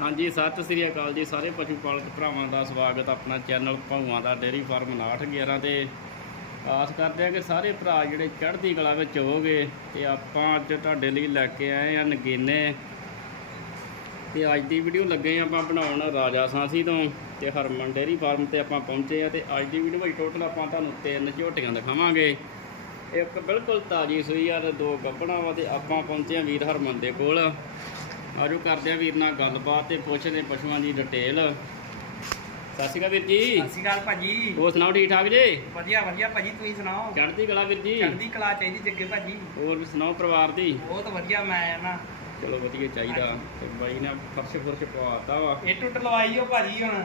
ਹਾਂਜੀ, ਸਤਿ ਸ੍ਰੀ ਅਕਾਲ ਜੀ ਸਾਰੇ ਪਸ਼ੂ ਪਾਲਕ ਭਰਾਵਾਂ ਦਾ ਸਵਾਗਤ ਆਪਣਾ ਚੈਨਲ ਭਾਊਆਂ ਦਾ ਡੇਅਰੀ ਫਾਰਮ 911 ਤੇ। ਆਸ ਕਰਦੇ ਆ ਕਿ ਸਾਰੇ ਭਰਾ ਜਿਹੜੇ ਚੜ੍ਹਦੀ ਕਲਾ ਵਿੱਚ ਹੋਵੋਗੇ ਤੇ ਆਪਾਂ ਅੱਜ ਤੁਹਾਡੇ ਲਈ ਲੈ ਕੇ ਆਏ ਆ ਨਗੀਨੇ। ਤੇ ਅੱਜ ਦੀ ਵੀਡੀਓ ਲੱਗੇ ਆਪਾਂ ਬਣਾਉਣ ਰਾਜਾ ਸਾਂਸੀ ਤੋਂ ਤੇ ਹਰਮਨ ਡੇਅਰੀ ਫਾਰਮ ਤੇ ਆਪਾਂ ਪਹੁੰਚੇ ਆ ਤੇ ਅੱਜ ਦੀ ਵੀਡੀਓ ਵਿੱਚ ਟੋਟਲ ਆਪਾਂ ਤੁਹਾਨੂੰ ਤਿੰਨ ਝੋਟੀਆਂ ਦਿਖਾਵਾਂਗੇ। ਇੱਕ ਬਿਲਕੁਲ ਤਾਜੀ ਸੂਈ ਆ ਤੇ ਦੋ ਗੱਭਣਾ ਵਾ ਤੇ ਆਪਾਂ ਪਹੁੰਚੇ ਆ ਵੀਰ ਹਰਮਨ ਦੇ ਕੋਲ। ਆਜੋ ਕਰਦੇ ਆ ਵੀਰ ਨਾਲ ਗੱਲਬਾਤ ਤੇ ਪੁੱਛਦੇ ਪਸ਼ੂਆਂ ਦੀ ਡਿਟੇਲ ਸਤਿ ਸ਼੍ਰੀ ਅਕਾਲ ਵੀਰ ਜੀ। ਸਤਿ ਸ਼੍ਰੀ ਅਕਾਲ ਭਾਜੀ। ਹੋਰ ਸੁਣਾਓ ਠੀਕ ਠਾਕ ਜੀ? ਵਧੀਆ ਵਧੀਆ ਭਾਜੀ ਤੁਸੀਂ ਸੁਣਾਓ? ਚੜ੍ਹਦੀ ਕਲਾ ਵੀਰ ਜੀ। ਚੜ੍ਹਦੀ ਕਲਾ ਚਾਹੀਦੀ ਜੱਗੇ ਭਾਜੀ। ਹੋਰ ਸੁਣਾਓ ਪਰਿਵਾਰ ਦੀ? ਬਹੁਤ ਵਧੀਆ ਮੈਂ ਨਾ। ਚਲੋ ਵਧੀਆ ਚਾਹੀਦਾ। ਤੇ ਬਾਈ ਨੇ ਫਰਸ਼ ਫੁਰਸ਼ ਪਵਾਤਾ ਵਾ। ਇਹ ਟੁੱਟ ਲਵਾਈ ਭਾਜੀ ਹੁਣ।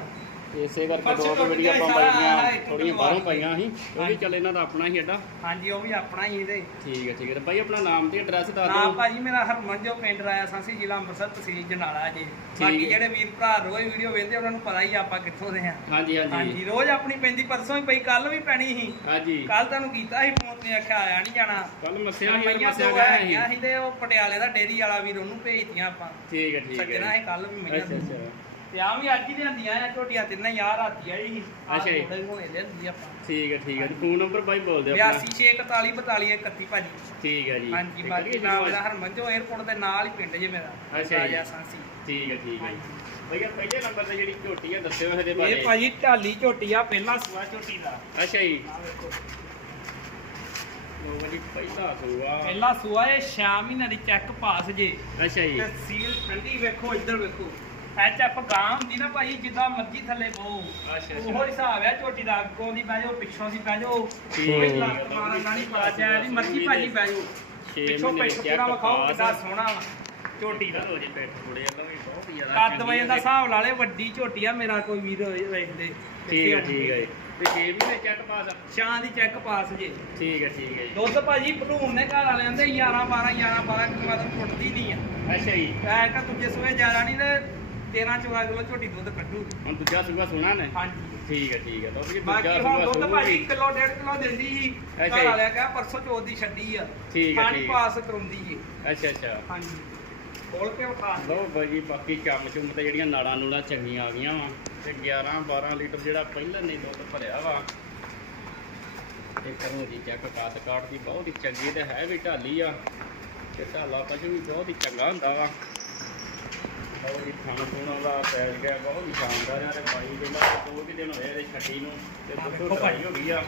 ਇਸੇ ਕਰਕੇ ਦੋ ਕੁ ਵੀਡੀਓ ਆਪਾਂ ਪਾਈਆਂ ਥੋੜੀਆਂ ਬਾਹਰੋਂ। ਪਾਈਆਂ ਸੀ ਉਹ ਵੀ। ਚੱਲ ਇਹਨਾਂ ਦਾ ਆਪਣਾ ਹੀ ਅੱਡਾ। ਹਾਂਜੀ ਉਹ ਵੀ ਆਪਣਾ ਹੀ ਇਹਦੇ। ਠੀਕ ਹੈ ਠੀਕ ਹੈ। ਤੇ ਬਾਈ ਆਪਣਾ ਨਾਮ ਤੇ ਐਡਰੈਸ ਦੱਸ ਦਿਓ। ਭਾਜੀ ਮੇਰਾ ਹਰਮਨ ਜੋ ਪਿੰਡ ਰਾਇਆ ਸਾਂਸੀ ਜ਼ਿਲ੍ਹਾ ਅੰਮ੍ਰਿਤਸਰ ਤਹਿਸੀਲ ਜਨਾਲਾ ਜੀ। ਬਾਕੀ। ਜਿਹੜੇ ਵੀਰ ਭਰਾ ਰੋਜ਼ ਵੀਡੀਓ ਵੇਖਦੇ ਉਹਨਾਂ ਨੂੰ ਪਤਾ ਹੀ ਆਪਾਂ ਕਿੱਥੋਂ ਦੇ ਆ ਹਾਂਜੀ ਹਾਂਜੀ। ਹਾਂਜੀ ਰੋਜ਼ ਆਪਣੀ ਪੈਂਦੀ ਪਰਸੋਂ ਹੀ ਪਈ ਕੱਲ ਵੀ ਪੈਣੀ ਸੀ। ਹਾਂਜੀ। ਕੱਲ ਤੁਹਾਨੂੰ ਕੀਤਾ ਸੀ ਫੋਨ ਤੇ ਆਖਿਆ ਆਇਆ ਨਹੀਂ ਜਾਣਾ। ਕੱਲ ਮੱਸਿਆ ਹੀ ਮਈਆਂ ਮੱਸਿਆ ਗਿਆ ਸੀ। ਸੀ ਤੇ ਉਹ ਪਟਿਆਲੇ ਦਾ ਡੇਰੀ ਵਾਲਾ ਵੀਰ ਉਹਨੂੰ ਭੇਜਤੀਆਂ ਆਪਾਂ। ਠੀਕ ਹੈ ਠੀਕ ਸੱਜਣਾ ਹੈ ਇਹ ਕੱਲ ਵੀ ਮਈਆਂ ਅੱਛਾ ਅੱਛਾ। ਤੇ ਆ ਵੀ ਅੱਜ ਹੀ ਲਿਆਂਦੀਆਂ ਆ ਝੋਟੀਆਂ ਤਿੰਨਾਂ ਯਾਰ ਆਤੀ ਆਈ ਅੱਛਾ ਜੀ। ਥੋੜੇ ਹੁਣੇ ਲਿਆਂਦੀ ਆਪਾਂ। ਠੀਕ ਹੈ ਠੀਕ ਹੈ ਫੋਨ ਨੰਬਰ ਬਾਈ ਬੋਲ ਦਿਓ ਆਪਣਾ। 8264424131 ਭਾਜੀ। ਠੀਕ ਹੈ ਜੀ। ਹਾਂਜੀ ਤੇ ਬਾਕੀ ਕਰੀਏ ਨਾਮ ਸ਼ੁਰੂਆਤ? ਮੇਰਾ ਹਰਮਨ ਜੋ 에어ਪੋਰਟ ਦੇ ਨਾਲ ਹੀ ਪਿੰਡ ਜੇ ਮੇਰਾ ਅੱਛਾ ਜੀ। ਰਾਜਾ ਸਾਂਸੀ। ਠੀਕ ਹੈ ਠੀਕ ਹੈ ਹਾਂਜੀ। ਭਈਆ ਪਹਿਲੇ ਨੰਬਰ ਤੇ ਜਿਹੜੀ ਝੋਟੀ ਹੈ ਦੱਸਿਓ ਇਹਦੇ ਬਾਰੇ। ਇਹ ਭਾਜੀ ਢਾਲੀ ਝੋਟੀ ਆ ਪਹਿਲਾ ਸੂਆ ਝੋਟੀ ਦਾ। ਅੱਛਾ ਜੀ। ਆ ਵੇਖੋ। ਲੋ ਜੀ ਪਹਿਲਾ ਸੂਆ। ਪਹਿਲਾ ਸੂਆ ਇਹ 6 ਮਹੀਨੇ ਦੀ ਚੈੱਕ ਪਾਸ ਜੇ। ਅੱਛਾ ਜੀ। ਤੇ ਸੀਲ ਠੰਡੀ ਵੇਖੋ ਇੱਧਰ ਵੇਖੋ। ਐਚ ਐਫ ਗਾਂ ਹੁੰਦੀ ਨਾ ਭਾਈ ਜਿੱਦਾਂ ਮਰਜ਼ੀ ਥੱਲੇ ਬਹੁ ਅੱਛਾ ਉਹੋ ਹਿਸਾਬ ਹੈ ਝੋਟੀ ਦਾ ਅੱਗੋਂ ਦੀ ਬਹਿ ਜਾਓ ਪਿੱਛੋਂ ਦੀ ਬਹਿ ਜਾਓ। ਕੋਈ। ਲੱਤ ਮਾਰਨ ਦਾ ਨਹੀਂ ਪਤਾ ਚਾਹਿਆ ਨਹੀਂ ਮਰਜ਼ੀ ਭਾਜੀ ਬਹਿ ਜਾਓ। ਛੇ ਪਿੱਛੋਂ ਮਹੀਨੇ ਪਿੱਛੋਂ ਚੈੱਕ ਪੂਰਾ ਵਿਖਾਓ ਪਾਸ। ਕਿੱਦਾਂ ਸੋਹਣਾ ਵਾ ਝੋਟੀ ਦਾ। ਹੋ ਜੇ ਪੈਟ ਥੋੜੇ ਜਿਹਾ ਵੀ ਬਹੁਤ ਜ਼ਿਆਦਾ ਕੱਦ ਚੰਗੀ ਵਜੇ ਦਾ। ਹਿਸਾਬ ਲਾ ਲੇ ਵੱਡੀ ਝੋਟੀ ਆ ਮੇਰਾ ਕੋਈ ਵੀਰ ਵੇਖਦੇ ਠੀਕ ਹੈ ਠੀਕ ਹੈ ਜੀ। ਤੇ ਛੇ ਮਹੀਨੇ ਚੈੱਕ ਪਾਸ ਸ਼ਾਂ ਦੀ ਚੈੱਕ ਪਾਸ ਜੇ। ਠੀਕ ਹੈ ਠੀਕ ਹੈ ਜੀ। ਦੁੱਧ ਭਾਜੀ ਭਲੂਣ ਨੇ ਘਰ ਵਾਲਿਆਂ ਦੇ 11 12 11 12 ਕਿਲੋ ਦਾ ਟੁੱਟਦੀ ਨਹੀਂ ਆ। ਅੱਛਾ ਜੀ। ਐ ਕਿ ਦੂਜੇ ਸੂਏ ਜ਼ਿਆਦਾ ਨਹੀਂ ਤੇ 13 14 ਕਿਲੋ ਝੋਟੀ ਦੁੱਧ ਕੱਢੂਗੀ। ਹੁਣ ਦੂਜਾ ਸੂਆ ਸੁਣਾ ਨੇ? ਹਾਂਜੀ। ਠੀਕ ਹੈ ਠੀਕ ਹੈ। ਤਾਂ ਵੀ ਬਾਕੀ ਦੂਜਾ ਹੁਣ ਸੂਆ ਦੁੱਧ ਸੂਆ ਭਾਜੀ ਕਿਲੋ ਡੇਢ ਕਿਲੋ ਦਿੰਦੀ ਸੀ। ਅੱਛਾ ਘਰ ਜੀ। ਵਾਲਿਆ ਕਹਾ ਪਰਸੋਂ ਚੌਥ ਦੀ ਛੱਡੀ ਆ। ਠੀਕ ਹੈ, ਪੰਜ ਠੀਕ ਹੈ। ਪਾਸ ਕਰਾਉਂਦੀ ਏ ਅੱਛਾ ਅੱਛਾ। ਹਾਂਜੀ। ਖੋਲ ਕੇ ਉਠਾ ਲਓ ਬਾਈ ਬਾਕੀ ਚੰਮ ਚੁੰਮ ਤੇ ਜਿਹੜੀਆਂ ਨਾੜਾਂ ਨੂੜਾਂ ਚੰਗੀਆਂ ਆ ਗਈਆਂ ਵਾ। ਤੇ 11 12 ਲੀਟਰ ਜਿਹੜਾ ਪਹਿਲਾਂ ਨਹੀਂ ਦੁੱਧ ਭਰਿਆ ਵਾ ਇਹ ਕਰੋ ਜੀ ਚੈੱਕ ਕਾਤ ਕਾਟ ਦੀ ਬਹੁਤ ਹੀ ਚੰਗੀ ਤੇ ਹੈ ਵੀ ਢਾਲੀ ਆ। ਤੇ ਢਾਲਾ ਪਸ਼ੂ ਵੀ ਬਹੁਤ ਹੀ ਚੰਗਾ ਹੁੰਦਾ ਵਾ। ਬਹੁਤ ਹੀ ਖਾਣ ਖੂਣ ਦਾ ਪੈਲ ਗਿਆ ਬਹੁਤ ਹੀ ਸ਼ਾਨਦਾਰ ਆ ਤੇ ਬਾਈ ਜਿਹੜਾ ਦੋ ਕਿ ਦਿਨ ਹੋਏ ਇਹਦੇ ਛੱਡੀ ਨੂੰ ਤੇ ਵੇਖੋ ਭਾਈ। ਹੋ ਗਈ ਆ।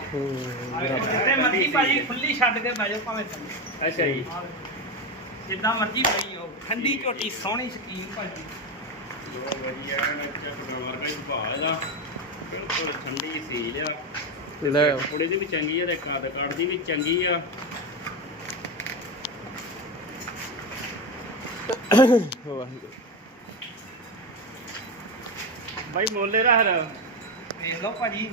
ਜਿੱਥੇ ਮਰਜ਼ੀ ਭਾਜੀ ਖੁੱਲੀ ਛੱਡ ਕੇ ਬਹਿ ਜਾਓ ਭਾਵੇਂ ਥੱਲੇ ਅੱਛਾ ਜੀ। ਜਿੱਦਾਂ ਮਰਜ਼ੀ ਪਈ ਹੋ ਠੰਡੀ ਝੋਟੀ ਸੋਹਣੀ ਸ਼ਕੀਨ ਭਾਜੀ ਬਹੁਤ ਵਧੀਆ ਹੈ ਚੱਕ ਗਵਾਰ ਦਾ ਹੀ ਸੁਭਾਅ ਇਹਦਾ। ਬਿਲਕੁਲ ਠੰਡੀ ਸੀਲ ਆ। ਲੈ ਕੁੜੀ ਦੀ ਵੀ ਚੰਗੀ ਆ ਤੇ ਕਾਦ ਦੀ ਵੀ ਚੰਗੀ ਆ। ਵਾਹਿਗੁਰੂ। ਬਾਈ ਮੋਲੇ ਦਾ ਹਰ। ਵੇਖ ਲਓ ਭਾਜੀ।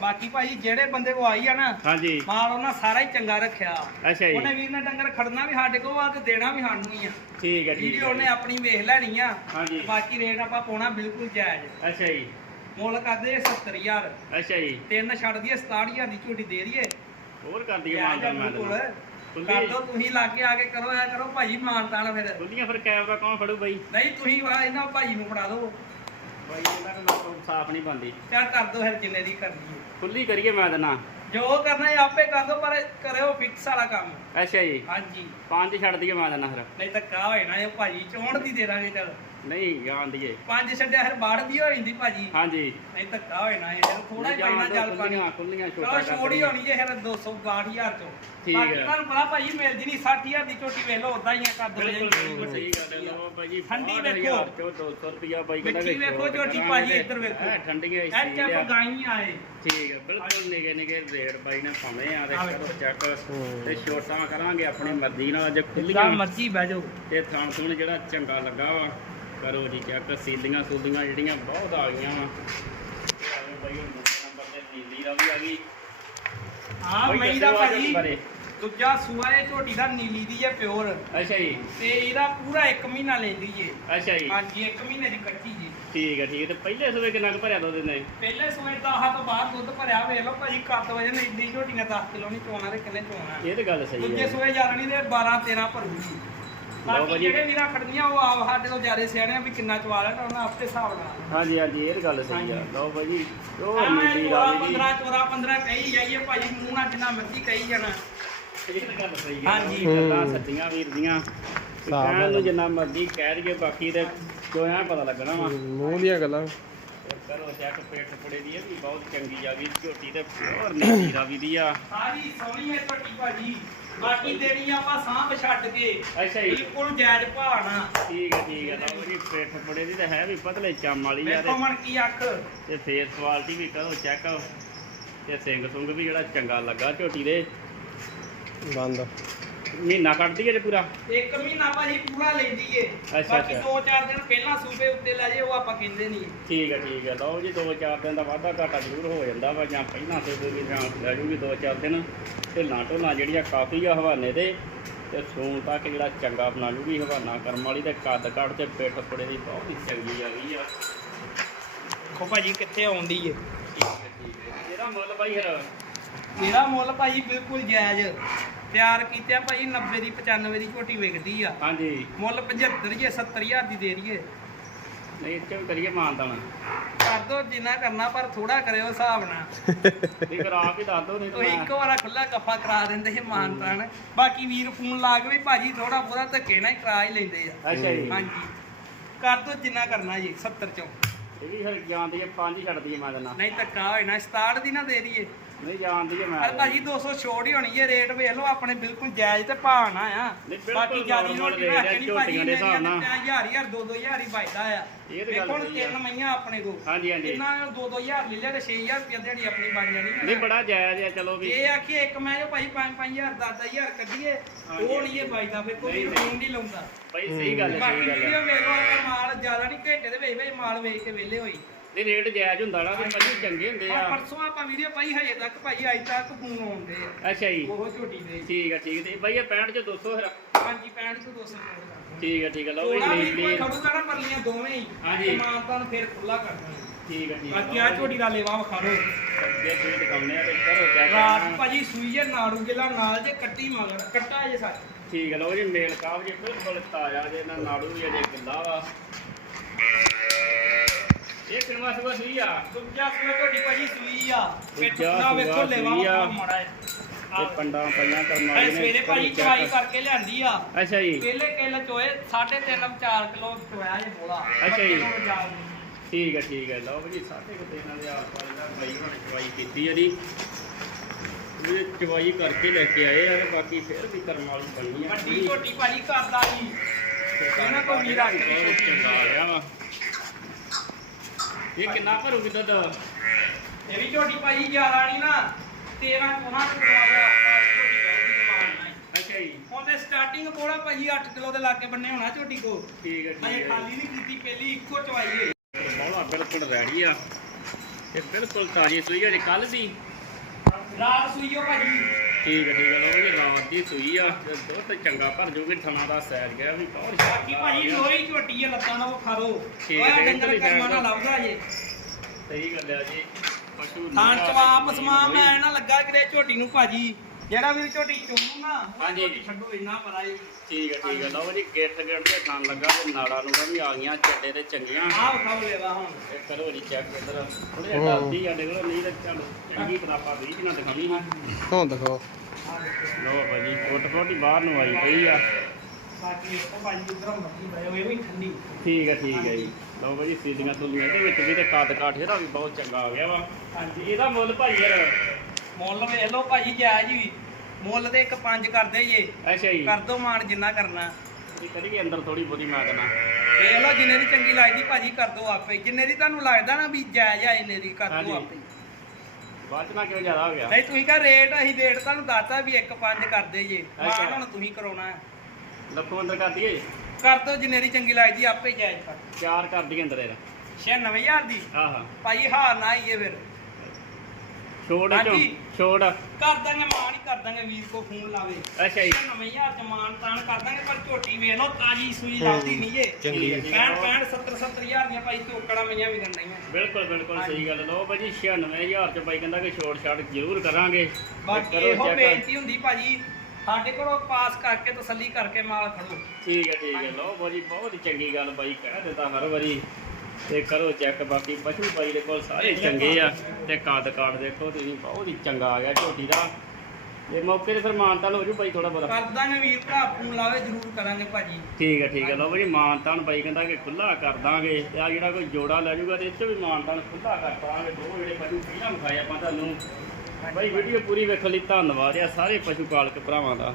ਬਾਕੀ ਭਾਜੀ ਜਿਹੜੇ ਬੰਦੇ ਕੋ ਆਈ ਆ ਨਾ ਹਾਂਜੀ। ਮਾਲ ਉਹਨਾਂ ਸਾਰਾ ਹੀ ਚੰਗਾ ਰੱਖਿਆ। ਅੱਛਾ ਜੀ। ਉਹਨੇ ਵੀਰ ਨੇ ਡੰਗਰ ਖੜਨਾ ਵੀ ਸਾਡੇ ਕੋਲ ਆ ਤੇ ਦੇਣਾ ਵੀ ਸਾਨੂੰ ਹੀ ਆ। ਠੀਕ ਹੈ ਠੀਕ ਵੀਡੀਓ ਉਹਨੇ ਆਪਣੀ ਵੇਖ ਲੈਣੀ ਆ। ਹਾਂਜੀ। ਬਾਕੀ ਰੇਟ ਆਪਾਂ ਪਾਉਣਾ ਬਿਲਕੁਲ ਜਾਇਜ਼। ਅੱਛਾ ਜੀ। ਮੁੱਲ ਕਰਦੇ 70000 ਅੱਛਾ ਜੀ। ਤਿੰਨ ਛੱਡ ਦਈਏ 67000 ਦੀ ਝੋਟੀ ਦੇ ਦਈਏ। ਹੋਰ ਕਰ ਦਈਏ ਮਾਨਦਾਨ ਬਿਲਕੁਲ। ਮਾਨਦਾਨ ਕਰ ਦੋ ਤੁਸੀਂ ਲਾਗੇ ਆ ਕੇ ਕਰੋ ਆ ਕਰੋ ਭਾਜੀ ਮਾਨਤਾਨ ਫਿਰ। ਖੁੱਲੀਆਂ ਫਿਰ ਕੈਮਰਾ ਕੌਣ ਫੜੂ ਬਾਈ? ਨਹੀਂ ਤੁਸੀਂ ਵਾ ਇਹਨਾਂ ਭਾਜੀ ਨੂੰ ਫੜਾ ਦਿਓ। ਬਾਈ ਨੂੰ ਸਾਫ਼ ਨਹੀਂ ਬੰਦੀ ਚਾਹ ਕਰ ਦੋ ਫਿਰ ਜਿੰਨੇ ਦੀ ਕਰਨੀ ਹੈ। ਖੁੱਲੀ ਕਰੀਏ ਮੈਂ ਦਨਾ ਜੋ ਕਰਨਾ ਹੈ ਆਪੇ ਕਰ ਦੋ ਪਰ ਕਰਿਓ ਫਿਕਸ ਵਾਲਾ ਕੰਮ। ਅੱਛਾ ਜੀ। ਹਾਂਜੀ। ਪੰਜ ਛੱਡ ਦਈਏ ਮੈਂ ਦਨਾ ਫਿਰ। ਨਹੀਂ ਤਾਂ ਕਾ ਹੋਏ ਨਾ ਇਹ ਭਾਜੀ ਚੋਣ ਦੀ ਦੇ ਦਾਂਗੇ ਚਲ। ਨਹੀਂ ਜਾਣ ਦਈਏ। ਪੰਜ ਛੱਡਿਆ ਫਿਰ ਬਾੜ ਦੀ ਹੋ ਜਾਂਦੀ ਭਾਜੀ। ਹਾਂਜੀ। ਨਹੀਂ ਤਾਂ ਕਾ ਹੋਏ ਨਾ ਇਹ ਥੋੜਾ ਹੀ ਪੈਣਾ ਚੱਲ ਪਾਣੀ ਖੁੱਲੀਆਂ ਛੋਟਾ ਛੋੜ ਹੀ ਹੋਣੀ ਜੇ ਫਿਰ 262000 ਚੋਂ। ਠੀਕ ਹੈ। ਤੁਹਾਨੂੰ ਪਤਾ ਭਾਜੀ ਮਿਲਦੀ ਨਹੀਂ 60000 ਦੀ ਝੋਟੀ ਵੇਖ ਲਓ ਉਦਾਂ ਹੀ ਆ ਕਰ ਦੋ ਬਿਲਕੁਲ ਸਹੀ ਗੱਲ ਹੈ। ਭਾਜੀ ਠੰਡੀ ਵੇਖੋ। ਹਜ਼ਾਰ ਚੋਂ 200 ਰੁਪਿਆ ਬਾਈ ਕਹਿੰਦਾ ਮਿੱਠੀ ਵੇਖੋ ਝੋਟੀ ਭਾਜੀ ਇੱਧਰ ਵੇਖੋ। ਠੰਡੀਆਂ ਐਚ ਸੀ ਐਫ ਗਾਈ ਆਏ। ਠੀਕ ਹੈ ਬਿਲਕੁਲ ਨਿਗੇ ਨਿਗੇ ਰੇਟ ਬਾਈ ਨੇ ਪਾਵੇਂ ਆ ਕਰੋ ਵੇਖੋ। ਚੈੱਕ। ਤੇ ਛੋਟਾਂ ਕਰਾਂਗੇ ਆਪਣੀ ਮਰਜ਼ੀ ਨਾਲ ਜੇ ਖੁੱਲੀਆਂ ਮਰਜ਼ੀ ਬਹਿ ਜਾਓ। ਤੇ ਥਾਂ ਥੂਣ ਜਿਹੜਾ ਚੰਗਾ ਲੱਗਾ ਵਾ ਕਰੋ ਜੀ ਚੈੱਕ ਸੀਲੀਆਂ ਸੂਲੀਆਂ ਜਿਹੜੀਆਂ ਬਹੁਤ ਆ ਗਈਆਂ ਵਾ। ਤੇ ਆਵੇ ਬਾਈ ਉਹ ਮੁੱਖ ਨੰਬਰ ਤੇ ਨੀਲੀ ਦਾ ਵੀ ਆ ਗਈ ਹਾਂ ਬਾਈ ਮਈ ਦਾ ਭਾਜੀ। ਦੂਜਾ ਸੂਆ ਇਹ ਝੋਟੀ ਦਾ ਨੀਲੀ ਦੀ ਹੈ ਪਿਓਰ ਅੱਛਾ ਜੀ। ਤੇ ਇਹਦਾ ਪੂਰਾ 1 ਮਹੀਨਾ ਲੈਂਦੀ ਏ। ਅੱਛਾ ਜੀ। ਹਾਂਜੀ 1 ਮਹੀਨੇ ਦੀ ਕੱਚੀ ਜੀ। ਠੀਕ ਹੈ ਠੀਕ ਹੈ ਤੇ ਪਹਿਲੇ ਸਵੇ ਕਿੰਨਾ ਕੁ ਭਰਿਆ ਦੁੱਧ ਨੇ ਪਹਿਲੇ ਸੂਏ ਦਾ ਆਹ ਤੋਂ ਬਾਅਦ ਦੁੱਧ ਭਰਿਆ ਵੇਖ ਲਓ ਭਾਜੀ ਕੱਤ ਵਜੇ ਨੇ ਇੰਨੀ ਝੋਟੀਆਂ 10 ਕਿਲੋ ਨਹੀਂ ਚੋਣਾ ਤੇ ਕਿੰਨੇ ਚੋਣਾ। ਇਹ ਤਾਂ ਗੱਲ ਸਹੀ ਦੂਜੇ ਹੈ ਸੂਏ ਜਾਣੀ ਦੇ 12 13 ਭਰੂਗੀ। ਬਾਕੀ ਭਾਜੀ। ਜਿਹੜੇ ਵੀਰਾਂ ਖੜਨੀਆਂ ਉਹ ਆਪ ਸਾਡੇ ਤੋਂ ਜ਼ਿਆਦਾ ਸਿਆਣੇ ਆ ਵੀ ਕਿੰਨਾ ਚਵਾ ਲੈਣਾ ਉਹਨਾਂ ਆਪੇ ਹਿਸਾਬ ਨਾਲ। ਹਾਂਜੀ ਹਾਂਜੀ ਇਹ ਤਾਂ ਗੱਲ ਸਹੀ ਆ। ਲਓ ਭਾਜੀ ਉਹ ਐਵੇਂ ਰਾਵੀ ਦੀ 15 ਚੋਰਾ 15 ਕਹੀ ਜਾਈਏ ਭਾਜੀ ਮੂੰਹ ਨਾਲ ਜਿੰਨਾ ਮਰਜ਼ੀ ਕਹੀ ਜਾਣਾ। ਇਹ ਤਾਂ ਗੱਲ ਸਹੀ ਆ। ਹਾਂਜੀ। ਗੱਲਾਂ ਸੱਚੀਆਂ ਵੀਰ ਦੀਆਂ। ਕਹਿਣ। ਨੂੰ ਜਿੰਨਾ ਮਰਜ਼ੀ ਕਹਿ ਦਈਏ ਬਾਕੀ ਤੇ ਚੋਇਆ ਪਤਾ ਲੱਗਣਾ ਵਾ? ਮੂੰਹ ਦੀਆਂ ਗੱਲਾਂ। ਕਰੋ ਚੈੱਕ ਪੇਟ ਟੁਕੜੇ ਦੀ ਇਹ ਵੀ ਬਹੁਤ ਚੰਗੀ ਆ ਵੀ ਝੋਟੀ ਤੇ ਹੋਰ ਨੀਲੀ ਰਾਵੀ ਦੀ ਆ। ਸਾਰੀ ਸੋਹਣੀ ਹੈ ਝੋਟੀ ਭਾਜੀ। ਬਾਕੀ ਦੇਣੀ ਆਪਾਂ ਸਾਂਭ ਛੱਡ ਕੇ ਅੱਛਾ ਜੀ। ਬਿਲਕੁਲ ਜਾਇਜ਼ ਭਾਣਾ ਠੀਕ ਹੈ ਠੀਕ ਹੈ ਲਓ ਜੀ ਪੇਟ ਟੁਕੜੇ ਦੀ ਤਾਂ ਹੈ ਵੀ ਪਤਲੇ ਚਮ ਵਾਲੀ ਆ ਤੇ ਮਣ ਕੀ ਅੱਖ। ਤੇ ਫੇਸ ਕੁਆਲਿਟੀ ਵੀ ਕਰੋ ਚੈੱਕ ਤੇ ਸਿੰਘ ਸੁੰਗ ਵੀ ਜਿਹੜਾ ਚੰਗਾ ਲੱਗਾ ਝੋਟੀ ਦੇ। ਬੰਦ। ਮਹੀਨਾ ਕੱਢਦੀ ਹੈ ਜੇ ਪੂਰਾ? ਇੱਕ ਮਹੀਨਾ ਭਾਜੀ ਪੂਰਾ ਲੈਂਦੀ ਏ। ਅੱਛਾ, ਬਾਕੀ ਅੱਛਾ। 2-4 ਦਿਨ ਪਹਿਲਾਂ ਸੂਬੇ ਉੱਤੇ ਲੈ ਜੇ ਉਹ ਆਪਾਂ ਕਹਿੰਦੇ ਨਹੀਂ। ਠੀਕ ਹੈ ਠੀਕ ਹੈ। ਲਓ ਜੀ ਦੋ ਚਾਰ ਦਿਨ ਦਾ ਵਾਧਾ ਘਾਟਾ ਜ਼ਰੂਰ ਹੋ ਜਾਂਦਾ ਵਾ ਜਾਂ ਪਹਿਲਾਂ ਤੇ ਕੋਈ ਜਾਂ ਲੈ ਜੂਗੀ ਦੋ ਚਾਰ ਦਿਨ। ਢਿੱਲਾਂ ਢੋਲਾਂ ਜਿਹੜੀਆਂ ਕਾਫੀ ਆ ਹਵਾਨੇ ਤੇ ਤੇ ਸੂਣ ਤੱਕ ਜਿਹੜਾ ਚੰਗਾ ਬਣਾ ਜੂਗੀ ਹਵਾਨਾ ਕਰਮ ਵਾਲੀ ਤੇ ਕੱਦ ਕੱਟ ਤੇ ਪਿੱਠ ਪੁੜੇ ਦੀ ਬਹੁਤ ਹੀ ਚੰਗੀ ਆ ਗਈ ਆ। ਦੇਖੋ ਭਾਜੀ ਕਿੱਥੇ ਆਉਂਦੀ ਏ। ਠੀਕ ਹੈ ਠੀਕ ਹੈ। ਇਹਦਾ ਮੁੱਲ ਬਾਈ ਫਿਰ? ਮੇਰਾ ਮੁੱਲ ਭਾਜੀ ਬਿਲਕੁਲ ਜਾਇਜ਼। ਤਿਆਰ ਕੀਤੇ ਆ ਭਾਜੀ 90 ਦੀ 95 ਦੀ ਝੋਟੀ ਵਿਕਦੀ ਆ। ਹਾਂਜੀ। ਮੁੱਲ 75 ਜੇ 70000 ਦੀ ਦੇ ਰਹੀਏ ਨਹੀਂ ਇੱਥੇ ਵੀ ਕਰੀਏ ਮਾਨਤਾਨ ਕਰ ਦੋ ਜਿੰਨਾ ਕਰਨਾ ਪਰ ਥੋੜਾ ਕਰਿਓ ਹਿਸਾਬ ਨਾਲ। ਫਿਰ ਆਪ ਹੀ ਦੱਸ ਦੋ ਨਹੀਂ ਤੁਸੀਂ ਤਾਂ ਇੱਕੋ ਵਾਰਾ ਖੁੱਲਾ ਕੱਫਾ ਕਰਾ ਦਿੰਦੇ ਸੀ ਮਾਨ ਤਾਨ ਬਾਕੀ ਵੀਰ ਫੋਨ ਲਾ ਕੇ ਵੀ ਭਾਜੀ ਥੋੜਾ ਬਹੁਤਾ ਧੱਕੇ ਨਾਲ ਹੀ ਕਰਾ ਹੀ ਲੈਂਦੇ ਆ। ਅੱਛਾ ਜੀ। ਹਾਂਜੀ। ਕਰ ਦੋ ਜਿੰਨਾ ਕਰਨਾ ਜੀ 70 ਚੋਂ। ਇਹ ਵੀ ਫਿਰ ਜਾਂਦੀ ਹੈ ਪੰਜ ਹੀ ਛੱਡਦੀ ਹੈ ਮੈਂ ਕਹਿੰਦਾ। ਨਹੀਂ ਧੱਕਾ ਹੋਏ ਨਾ 67 ਦੀ ਨਾ ਦੇ ਦਈਏ। ਨਹੀਂ ਜਾਂਦੀ ਹੈ ਮੈਂ ਪਰ ਭਾਜੀ 200 ਛੋੜ ਹੀ ਹੋਣੀ ਹੈ ਰੇਟ ਵੇਖ ਲਓ ਆਪਣੇ ਬਿਲਕੁਲ ਜਾਇਜ਼ ਤੇ ਭਾਅ ਨਾ ਆ ਨਹੀਂ, ਬਿਲਕੁਲ ਬਾਕੀ ਜਿਆਦੀ normal ਰੋਟੀ rate ਆ, ਰੱਖ ਨਹੀਂ ਭਾਜੀ ਝੋਟੀਆਂ ਦੇ ਹਿਸਾਬ ਨਾਲ। ਹਜ਼ਾਰ ਹਜ਼ਾਰ ਦੋ ਦੋ ਹਜ਼ਾਰ ਹੀ ਬਚਦਾ ਆ ਇਹ ਤਾਂ ਗੱਲ ਦੇਖੋ ਹੁਣ ਸਹੀ ਆ। ਤਿੰਨ ਮਈਆਂ ਆਪਣੇ ਕੋਲ ਹਾਂਜੀ ਹਾਂਜੀ ਇਹਨਾਂ ਨਾਲ ਦੋ ਦੋ ਹਜ਼ਾਰ ਲੈ ਲਿਆ ਤੇ 6000 ਰੁਪਏ ਦਿਹਾੜੀ ਆਪਣੀ ਬਣ ਜਾਣੀ ਹੈ ਨਹੀਂ ਨਾ। ਬੜਾ ਜਾਇਜ਼ ਆ ਚਲੋ ਵੀ ਇਹ ਆ ਕਿ ਇੱਕ ਮੈਂ ਜੋ ਭਾਈ 5 5000 10 ਹਜ਼ਾਰ ਕੱਢੀਏ। ਉਹ ਨਹੀਂ ਇਹ ਬਚਦਾ ਕੋਈ। ਫੋਨ ਨਹੀਂ ਲਾਉਂਦਾ ਬਈ ਸਹੀ ਗੱਲ ਹੈ ਬਾਕੀ ਵੀਡੀਓ ਵੇਖ ਲਓ ਮਾਲ ਜ਼ਿਆਦਾ ਨਹੀਂ ਘੰਟੇ ਦੇ ਵੇਚ ਵੇਚ ਮਾਲ ਵੇਚ ਕੇ ਵਿਹਲੇ ਹੋਈ ਨਹੀਂ ਰੇਟ ਜਾਇਜ਼ ਹੁੰਦਾ ਨਾ ਤੇ ਭਾਜੀ ਚੰਗੇ ਹੁੰਦੇ ਆ। ਆ ਪਰਸੋਂ ਆਪਾਂ ਵੀਡੀਓ ਪਾਈ ਹਜੇ ਤੱਕ ਭਾਈ ਅੱਜ ਤੱਕ ਫੋਨ ਆਉਂਦੇ ਆ। ਅੱਛਾ ਜੀ। ਉਹ ਝੋਟੀ ਦੇ ਠੀਕ ਹੈ ਠੀਕ ਤੇ ਬਾਈ ਇਹ 65 ਚ 200 ਫਿਰ। ਹਾਂਜੀ 65 ਤੋਂ 200 ਰੁਪਏ ਠੀਕ ਹੈ ਠੀਕ ਹੈ ਲਓ ਵੀ ਕੋਈ ਨੀਲੀ ਖੜੂਗਾ ਨਾ ਪਰਲੀਆਂ ਦੋਵੇਂ ਹੀ। ਹਾਂਜੀ। ਤੇ ਮਾਲ ਤਾਂ ਫਿਰ ਖੁੱਲਾ ਕਰ ਦਾਂਗੇ ਠੀਕ ਹੈ ਠੀਕ ਬਾਕੀ ਆ ਝੋਟੀ ਦਾ ਲੇਵਾ ਵਿਖਾ ਲਓ ਜੇ ਤੁਸੀਂ ਦਿਖਾਉਂਦੇ ਆ ਤੇ ਕਰੋ ਚੈੱਕ ਰਾਤ ਭਾਜੀ ਸੂਈ ਜੇ ਨਾੜੂ ਗਿਲਾ ਨਾਲ ਜੇ ਕੱਟੀ ਮਗਰ ਕੱਟਾ ਜੇ ਸੱਚ। ਠੀਕ ਲਓ ਜੀ ਮੇਲ ਕਾਬ ਜੀ ਬਿਲਕੁਲ ਤਾਜ਼ਾ ਜੇ ਨਾ ਨਾੜੂ ਵੀ ਅਜੇ ਗਿੱਲਾ ਵਾ। ਸੂਈ ਆ। ਦੂਜਾ ਸੂਆ ਭਾਜੀ ਸੂਈ ਆ। ਦੂਜਾ ਵੇਖੋ ਲੇਵਾ ਆ। ਤੇ ਪੰਡਾਂ ਪਈਆਂ ਇਹ ਸਵੇਰੇ ਭਾਜੀ ਚਵਾਈ। ਕਰਕੇ ਲਿਆਂਦੀ ਆ। ਅੱਛਾ ਜੀ। ਪਹਿਲੇ ਕਿੱਲ ਚੋਏ 3.5 4 ਕਿਲੋ ਚੋਇਆ ਜੇ ਬੋਲਾ। ਅੱਛਾ ਜੀ। ਬੱਚੇ ਨੂੰ ਜਾ ਨਹੀਂ। ਠੀਕ ਹੈ ਠੀਕ ਹੈ ਲਓ ਜੀ ਸਾਢੇ ਕੁ ਤਿੰਨ ਦੇ ਆਸ ਪਾਸ ਦਾ ਬਾਈ ਹੁਣ ਚਵਾਈ ਕੀਤੀ ਇਹਦੀ ਇਹ ਚਵਾਈ ਕਰਕੇ ਲੈ ਕੇ ਆਏ ਆ ਬਾਕੀ ਫਿਰ ਵੀ ਕਰਮ ਵਾਲੀ ਬਣੀ ਆ। ਵੱਡੀ ਝੋਟੀ ਭਾਜੀ ਕਰਦਾ ਜੀ। ਇਹਨਾਂ ਕੋਲ ਵੀਰ ਰੱਖ ਕੇ ਚੰਗਾ ਆ ਇਹ ਕਿੰਨਾ ਭਰੂਗੀ ਦੁੱਧ? ਇਹ ਵੀ ਝੋਟੀ ਭਾਜੀ ਜ਼ਿਆਦਾ ਨਹੀਂ ਨਾ 13 14 ਕਿਲੋ ਆ ਗਿਆ ਝੋਟੀ ਚਾਹੀਦੀ ਜਵਾਨ ਨਾਲ ਅੱਛਾ ਜੀ। ਹੁਣ ਤੇ ਸਟਾਰਟਿੰਗ ਕੋਲਾ ਭਾਜੀ 8 ਕਿਲੋ ਦੇ ਲਾਗੇ ਬੰਨੇ ਹੋਣਾ ਝੋਟੀ ਕੋ ਠੀਕ ਹੈ ਅਜੇ ਠੀਕ ਹੈ ਖਾਲੀ ਨਹੀਂ ਕੀਤੀ ਪਹਿਲੀ ਇੱਕੋ ਚਵਾਈ ਹੈ ਬੋਲਾ ਬਿਲਕੁਲ ਰੈਡੀ ਆ। ਇਹ ਬਿਲਕੁਲ ਤਾਜ਼ੀ ਸੂਈ ਜੇ ਕੱਲ ਦੀ। ਰਾਤ ਸੂਈਓ ਭਾਜੀ ਠੀਕ ਹੈ ਠੀਕ ਹੈ ਲਓ ਜੀ ਰਾਤ ਦੀ ਸੂਈ ਆ ਤੇ ਦੁੱਧ ਚੰਗਾ ਭਰ ਜੂਗੀ ਥਣਾ ਦਾ ਸੈਜ ਗਿਆ ਵੀ ਬਹੁਤ ਬਾਕੀ ਭਾਜੀ ਲੋਹੀ ਝੋਟੀ ਹੈ ਲੱਤਾਂ ਦਾ ਉਹ ਖਾ ਲੋ ਠੀਕ ਹੈ, ਹੈ, ਡੰਗਰ ਕਰਮਾ। ਨਾਲ ਲੱਭਦਾ ਜੇ। ਸਹੀ ਗੱਲ ਆ ਜੀ ਪਸ਼ੂ ਥਾਂ ਚਵਾਪ ਦੀ ਸਮਾਂ ਹੋਈ। ਮੈਂ ਨਾ ਲੱਗਾ ਕਿਤੇ ਝੋਟੀ ਨੂੰ ਭਾਜੀ। ਜਿਹੜਾ ਵੀ ਝੋਟੀ ਚੋਣੂ ਨਾ ਹਾਂਜੀ। ਛੱਡੋ ਇੰਨਾ ਪਤਾ ਏ। ਠੀਕ ਹੈ ਠੀਕ ਹੈ ਲਓ ਜੀ ਗੇਟ ਗੇਟ ਤੇ ਖਾਣ ਲੱਗਾ ਤੇ ਨਾੜਾ ਨੂੰ ਵੀ ਆ ਗਈਆਂ ਚੱਡੇ ਤੇ ਚੰਗੀਆਂ। ਆਹ ਖਾਓ ਲੈਵਾ ਹੁਣ। ਤੇ ਕਰੋ ਜੀ ਚੈੱਕ ਇਧਰ। ਥੋੜੇ ਹਾਂ। ਡਰਦੀ ਸਾਡੇ ਕੋਲ ਨਹੀਂ ਤੇ ਚਲੋ ਚੰਗੀ ਆਪਾਂ ਵੀ ਨਾ ਦਿਖਾਣੀ ਹੁਣ ਦਿਖਾਓ। ਲਓ ਭਾਜੀ ਫੁੱਟ ਫੁੱਟ ਬਾਹਰ ਨੂੰ ਆਈ ਪਈ ਆ। ਬਾਕੀ ਉਹ ਭਾਜੀ ਉਧਰੋਂ ਮੱਕੀ ਪਏ ਹੋਏ ਵੀ ਠੰਡੀ। ਠੀਕ ਹੈ ਠੀਕ ਹੈ ਜੀ। ਲਓ ਭਾਜੀ ਸੀਲੀਆਂ ਤੁਲੀਆਂ ਦੇ ਵਿੱਚ ਵੀ ਤੇ ਕੱਦ ਕਾਠ ਇਹਦਾ ਵੀ ਬਹੁਤ ਚੰਗਾ ਆ ਗਿਆ ਵਾ। ਹਾਂਜੀ ਇਹਦਾ ਮੁੱਲ ਭਾਈ ਯਾਰ। ਮੁੱਲ ਵੇਖ ਲਓ ਭਾਜੀ ਜਾਇਜ਼ ਹੀ ਮੁੱਲ ਤੇ ਇੱਕ ਪੰਜ ਕਰਦੇ ਜੇ। ਅੱਛਾ ਜੀ। ਕਰ ਦੋ ਮਾਨ ਜਿੰਨਾ ਕਰਨਾ। ਕਰੀਏ ਅੰਦਰ ਥੋੜੀ ਬੋਦੀ ਲਓ ਜਿੰਨੇ ਦੀ ਚੰਗੀ ਲੱਗਦੀ ਭਾਜੀ ਕਰ ਦੋ ਆਪੇ। ਜਿੰਨੇ ਦੀ ਤੁਹਾਨੂੰ ਲੱਗਦਾ ਨਾ ਵੀ ਜਾਇਜ਼ ਆ ਇੰਨੇ ਦੀ ਕਰ। ਦੋ ਆਪੇ। ਨਾ ਕਿਉਂ ਜ਼ਿਆਦਾ ਹੋ ਗਿਆ? ਨਹੀਂ ਤੁਸੀਂ ਕਹ ਰੇਟ ਅਸੀਂ ਰੇਟ ਤੁਹਾਨੂੰ ਦੱਸਤਾ ਵੀ ਇੱਕ ਪੰਜ ਕਰਦੇ ਜੇ। ਅੱਛਾ। ਮਾਨ ਹੁਣ ਤੁਸੀਂ ਕਰਾਉਣਾ ਹੈ। ਲੱਖੋਂ ਅੰਦਰ ਕਰ ਦਈਏ? ਕਰ ਦੋ ਜਿੰਨੇ ਦੀ ਚੰਗੀ ਲੱਗਦੀ ਆਪੇ ਜਾਇਜ਼ ਕਰ। ਚਾਰ ਕਰ ਦਈਏ ਅੰਦਰ ਇਹਦਾ 96000 ਦੀ? ਆਹਾ ਭਾਈ ਹਾਰ ਨਾ ਆਈਏ ਫਿਰ। ਛੋੜ ਚੋਂ ਹਾਂਜੀ। ਛੋੜ। ਕਰ ਦਾਂਗੇ ਮਾਨ ਹੀ ਕਰ ਦਾਂਗੇ ਵੀਰ ਕੋ ਫੋਨ ਲਾਵੇ। ਅੱਛਾ ਜੀ। 96000 ਚ ਮਾਨ ਤਾਨ ਕਰ ਦਾਂਗੇ ਪਰ ਝੋਟੀ ਵੇਖ ਲਓ ਤਾਜੀ ਸੂਈ ਲੱਗਦੀ ਨਹੀਂ ਜੇ ਚੰਗੀ। ਹੈ। 65 65 70 70000 ਦੀਆਂ ਭਾਈ ਝੋਕੜਾ ਮਈਆਂ ਵੀ ਗੰਡਾਈਆਂ ਬਿਲਕੁਲ ਬਿਲਕੁਲ ਸਹੀ ਗੱਲ ਲਓ ਭਾਜੀ 96000 ਚ ਬਾਈ ਕਹਿੰਦਾ ਕਿ ਛੋੜ ਛਾੜ ਜ਼ਰੂਰ ਕਰਾਂਗੇ। ਬਾਕੀ ਕਰੋ ਇਹੋ check। ਬੇਨਤੀ ਹੁੰਦੀ ਭਾਜੀ ਸਾਡੇ ਕੋਲੋਂ ਪਾਸ ਕਰਕੇ ਤਸੱਲੀ ਕਰਕੇ ਮਾਲ ਖੜੋ ਠੀਕ ਹੈ ਠੀਕ ਹੈ। ਲਓ ਬਾਜੀ ਬਹੁਤ ਹੀ ਚੰਗੀ ਗੱਲ ਬਾਈ ਕਹਿ ਦਿੱਤਾ ਹਰ ਵਾਰੀ। ਤੇ ਕਰੋ ਚੈੱਕ ਬਾਕੀ ਪਸ਼ੂ ਬਾਈ ਦੇ ਕੋਲ ਸਾਰੇ ਚੰਗੇ ਆ। ਤੇ ਕੱਦ ਕਾਠ ਦੇਖੋ ਤੁਸੀਂ ਬਹੁਤ ਹੀ ਚੰਗਾ ਆ ਗਿਆ ਝੋਟੀ ਦਾ। ਤੇ ਮੌਕੇ ਤੇ ਫਿਰ ਮਾਨਤਾਨ ਹੋ ਜੂ ਬਾਈ ਥੋੜਾ ਬਹੁਤਾ। ਕਰ ਦਾਂਗੇ ਵੀਰ ਭਰਾ ਫੋਨ ਲਾਵੇ ਜ਼ਰੂਰ ਕਰਾਂਗੇ ਭਾਜੀ। ਠੀਕ ਹੈ ਠੀਕ ਹੈ ਲਓ ਬਾਈ ਮਾਨਤਾਨ ਬਾਈ ਕਹਿੰਦਾ ਕਿ ਖੁੱਲਾ ਕਰ ਦਾਂਗੇ। ਤੇ ਆ ਜਿਹੜਾ ਕੋਈ ਜੋੜਾ ਲੈ ਜੂਗਾ ਤੇ ਇਹ 'ਚ ਵੀ ਮਾਨਤਾਨ ਖੁੱਲਾ ਕਰ ਦਾਂਗੇ ਦੋ ਜਿਹੜੇ ਪਸ਼ੂ ਪਹਿਲਾਂ ਵਿਖਾਏ ਆਪਾਂ ਤੁਹਾਨੂੰ। ਬਾਈ ਵੀਡੀਓ ਪੂਰੀ ਵੇਖਣ ਲਈ ਧੰਨਵਾਦ ਆ ਸਾਰੇ ਪਸ਼ੂ ਪਾਲਕ ਭਰਾਵਾਂ ਦਾ।